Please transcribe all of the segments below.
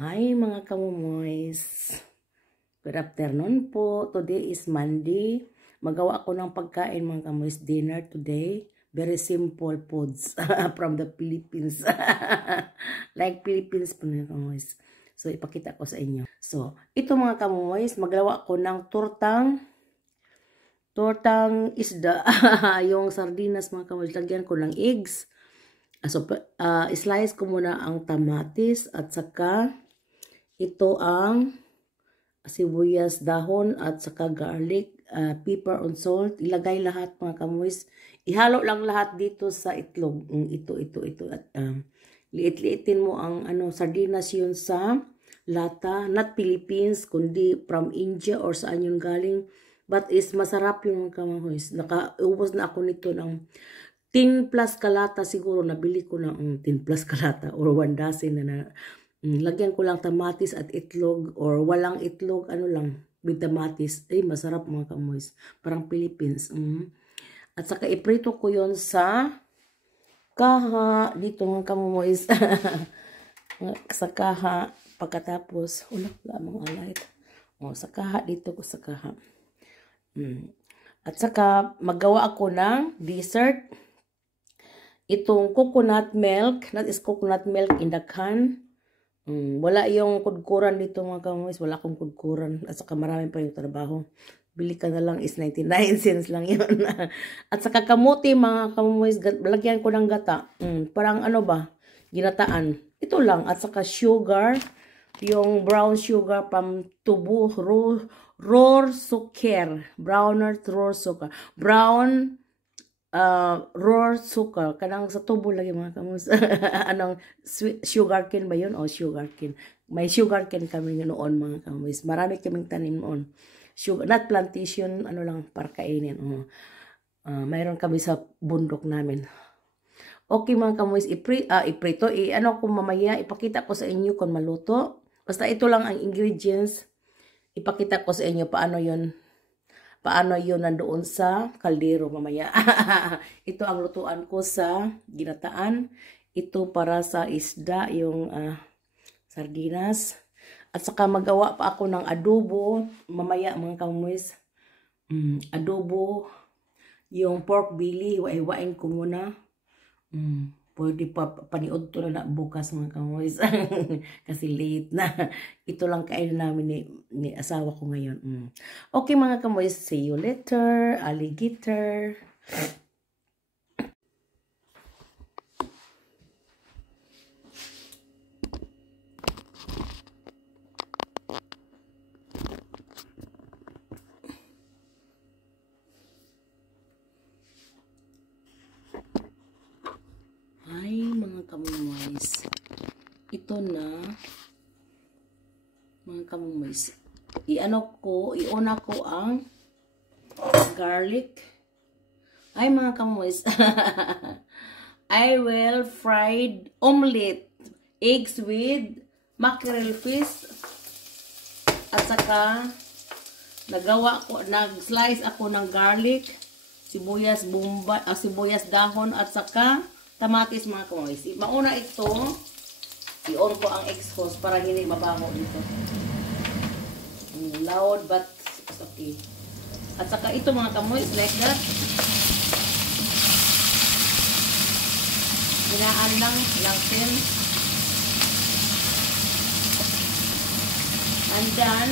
Hi mga kamumoys. Good afternoon po. Today is Monday. Magawa ako ng pagkain mga kamumoys. Dinner today. Very simple foods from the Philippines. Like Philippines po mga kamumoys. So ipakita ko sa inyo. So ito mga kamumoys, magawa ko ng tortang isda. Yung sardinas mga kamumoys. Lagyan ko ng eggs. So slice ko muna ang tamatis at saka ito ang sibuyas dahon at saka garlic, pepper and salt. Ilagay lahat mga kamuis. Ihalo lang lahat dito sa itlog. Ito. At liit-liitin mo ang sardinas yun sa lata. Not Philippines, kundi from India or saan yun galing. But is masarap yung mga kamuis. Nakaubos na ako nito ng 10 plus kalata siguro. Nabili ko ng 10 plus kalata or 1 dozen na lagyan ko lang tamatis at itlog or walang itlog, lang, with tamatis. Ay, masarap mga kamoys. Parang Philippines. At saka iprito ko yon sa kaha. Dito mga kamoys. Sa kaha. Pagkatapos, wala mga alay. Sa kaha, dito ko sa kaha. At saka, magawa ako ng dessert. Itong coconut milk. That is coconut milk in the can. Wala yung kudkuran dito mga kamuis. Wala akong kudkuran. At saka marami pa yung trabaho. Bili ka na lang is 99 cents lang yun. At saka kamuti mga kamuis. Lagyan ko ng gata. Parang ginataan. Ito lang. At saka sugar. Yung brown sugar from tubo. Raw sugar. Browner raw sugar. Brown raw sugar, kanang sa tubo lagi mga kamus. Anong sugar cane ba yun? Sugar cane. May sugar cane kami noon mga kamus. Marami kaming tanim noon. Sugar, not plantation, lang para kainin. Mayroon kami sa bundok namin. Okay mga kamus, iprito. Ko mamaya, ipakita ko sa inyo kung maluto. Basta ito lang ang ingredients. Ipakita ko sa inyo paano yun nandoon sa kaldero mamaya. Ito ang lutuan ko sa ginataan. Ito para sa isda, yung sardinas. At saka magawa pa ako ng adobo mamaya mga kamuis. Adobo, yung pork belly, iwain ko muna. Pwede pa paniod to na bukas mga kamuis. Kasi late na. Ito lang kain namin ni asawa ko ngayon. Okay mga kamuis, see you later. Alligator. Hi mga kamuis. Ito na mga kamuis. Iuna ko ang garlic. Ay mga kamuis. I will fried omelette. Eggs with mackerel fish. At saka nag-slice ako ng garlic, sibuyas dahon at saka tamatis mga kamoys. Mauna ito, i-on ko ang exhaust para hindi mabaho dito. Loud but it's okay. At saka ito mga kamoys, like that. Hinaan lang tin. And then,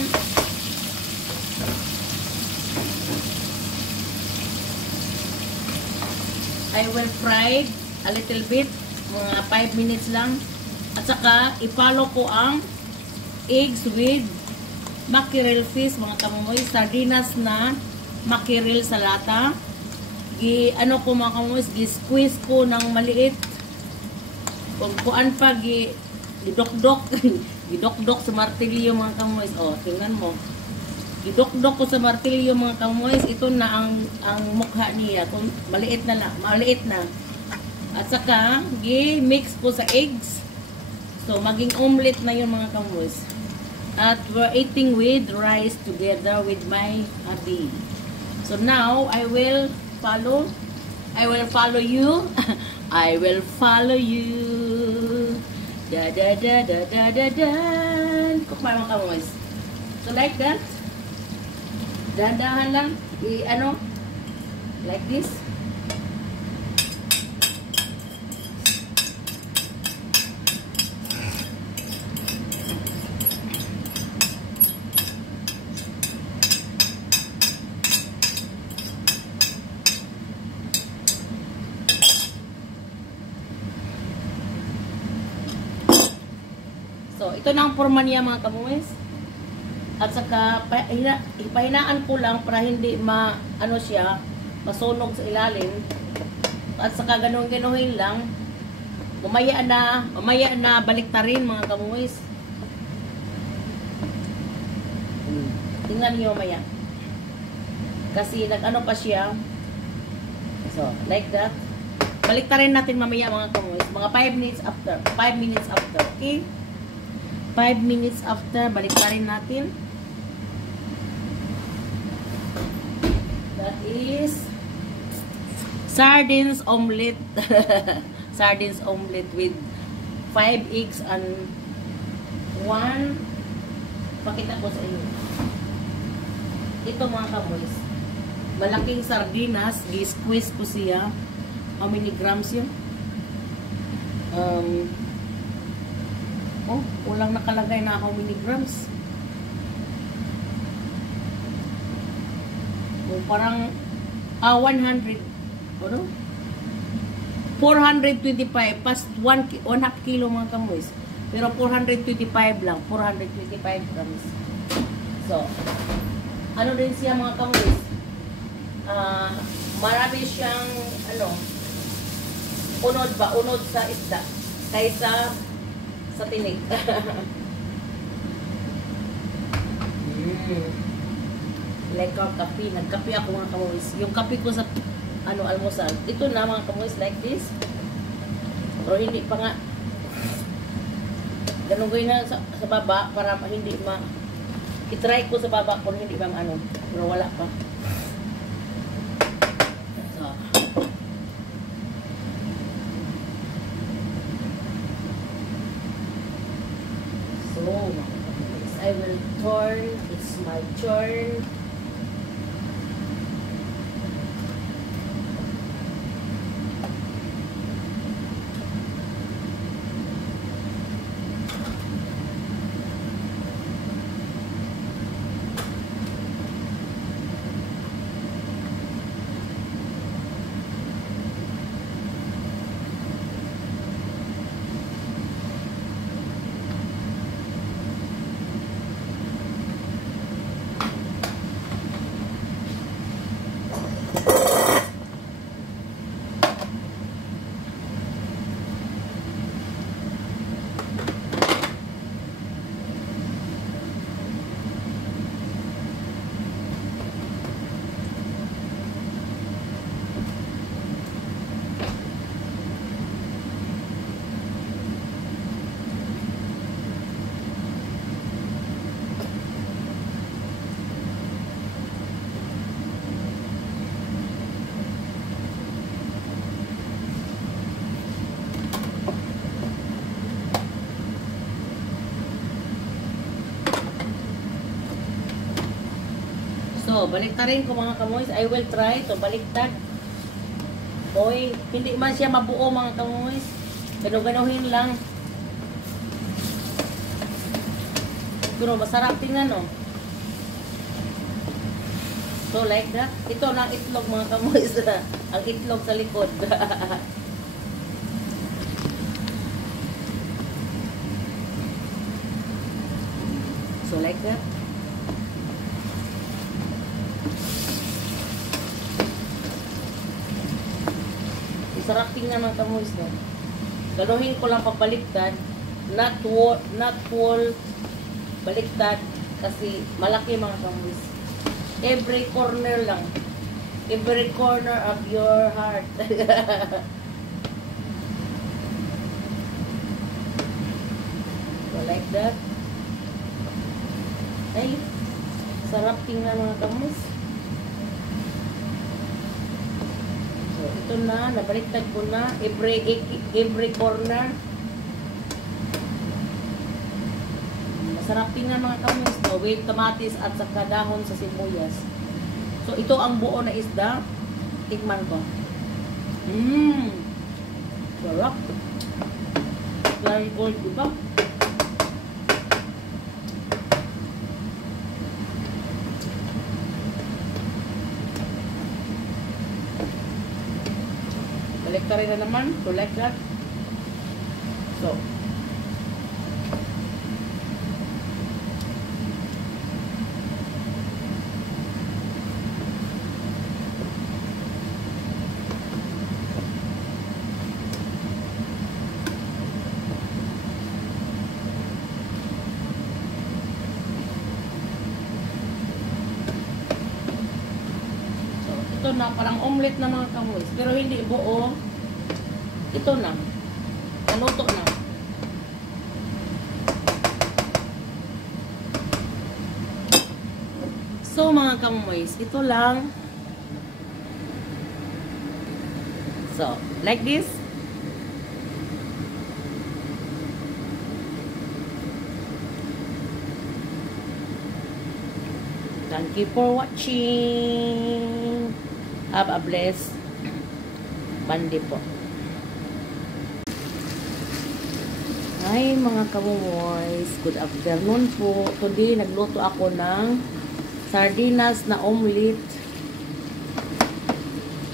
I will fry a little bit, mga 5 minutes lang. At saka, i-follow ko ang eggs with mackerel fish, mga kamumoy. Sardinas na mackerel sa lata. Ko mga kamumoy, gi-squeeze ko ng maliit. Kung kuan pa, gidokdok. Gidokdok sa martilyo mga kamumoy. Tingnan mo. Gidokdok ko sa martilyo mga kamumoy. Ito na ang mukha niya. Kung maliit na. At saka, mix ko sa eggs. So, maging omelette na yun mga kamuis. At we're eating with rice together with my hubby. So, now, I will follow you. I will follow you. Da da da da da da da. Kukmay mga kamoys. So like that. Dahan-dahan lang. Ano? Like this. So, ito na ang forma niya mga kamuwis. At saka, ipahinaan ko lang para hindi ano siya, masunog sa ilalim. At saka ganuhin lang. Mamaya na baliktarin mga kamuwis. Tingnan niyo mamaya. Kasi nag-ano pa siya. So, like that. Baliktarin natin mamaya mga kamuwis. Mga 5 minutes after. 5 minutes after. Okay? 5 minutes after, baliktarin natin. That is sardines omelet. Sardines omelet with 5 eggs and 1. Pakita ko sa inyo. Ito mga kaboys. Malaking sardinas. Gi-squeeze ko siya. How many grams yun? Oh, walang nakalagay na how many grams. Oh, parang 100 ano? 425 pas 1.5 kilo mga kamoys. Pero 425 lang, 425 grams. So, ano din siya mga kamoys? Marami siyang ano, unod sa isda kaysa sa tinik. Like our coffee. Nagkape ako mga kamoys. Yung kape ko sa ano, almusal. Ito na mga kamoys, like this. Pero hindi pa nga. Ganun gawin na sa baba para hindi i-try ko sa baba kung hindi pa ano. Pero wala pa. So, I will turn. It's my turn. So, baliktarin ko mga kamoys. I will try to baliktad. Oy, hindi man siya mabuo mga kamoys. Gano-ganohin lang. Pero masarap tingnan, no? So, like that. Ito na ang itlog mga kamoys. Ang itlog sa likod. So, like that. Sarap tingnan mga kamoys, no? Galuhin ko lang pabaliktad, not wall baliktad kasi malaki mga kamoys. Every corner lang. Every corner of your heart. So like that. Ay, sarap tingnan mga kamoys. Ito na, nabaliktad ko na every corner. Sarap tingnan mga kamis, no? With kamatis at saka dahon sa sibuyas. So, ito ang buo na isda. Tikman ko. Sarap. Very good, diba? Balik ka rin na naman. So, like that. So, ito na, parang omelet na mga kamoys. Pero hindi buo. Ito na. Naluto na. So mga kamoys, ito lang. So, like this. Thank you for watching. Have a blessed Monday po. Hi mga kamoys, good afternoon po. Today nagluto ako ng sardinas na omelet.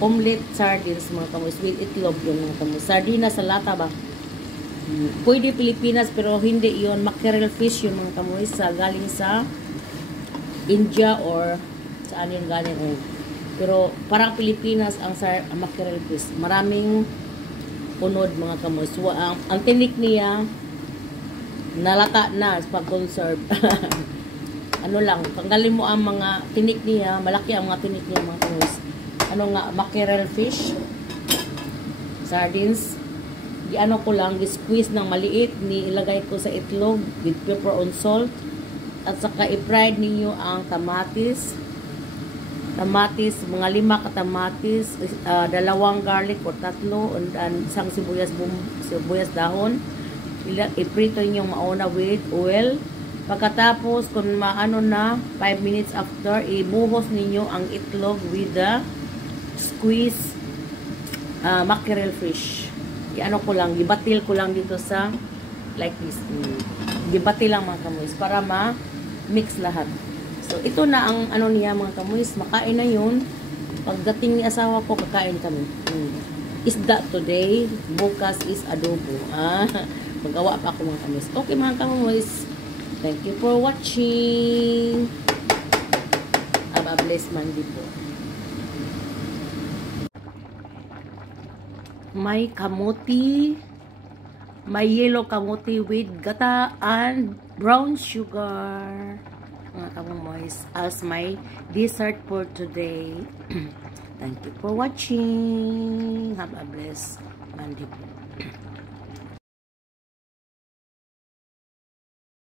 Omelet sardines mga kamoys with itlog yun mga kamoys. Sardinas sa lata ba? Pwede Pilipinas pero hindi yun. Mackerel fish yun mga kamoys. Galing sa India or saan yun galing. Pero parang Pilipinas ang mackerel fish. Maraming punod mga kamoys. So, ang tinik niya nalata na pag conserve. Ano lang, tanggalin mo ang mga tinik niya, malaki ang mga tinik niya mga kamoys. Ano nga, mackerel fish, sardines. Ano ko lang, squeeze ng maliit, ilagay ko sa itlog with pepper and salt. At saka i-fried ninyo ang kamatis, mga 5 katamatis, 2 garlic o 3, and isang sibuyas dahon. Iprito niyo mauna with oil. Pagkatapos, kung maano na, 5 minutes after, ibuhos ninyo ang itlog with the squeeze mackerel fish. Ano ko lang, gibatil ko lang dito sa like this. Gibatil lang mga kamoys para ma-mix lahat. So, ito na ang ano niya mga kamoys. Makain na yun. Pagdating ni asawa ko, kakain kami. Isda today. Bukas is adobo. Magawa pa ako mga kamoys. Okay mga kamoys. Thank you for watching. Have a blessed Monday po. May kamuti. May yellow kamuti with gata and brown sugar. Mga kamoys, as my dessert for today. Thank you for watching. Have a blessed Monday.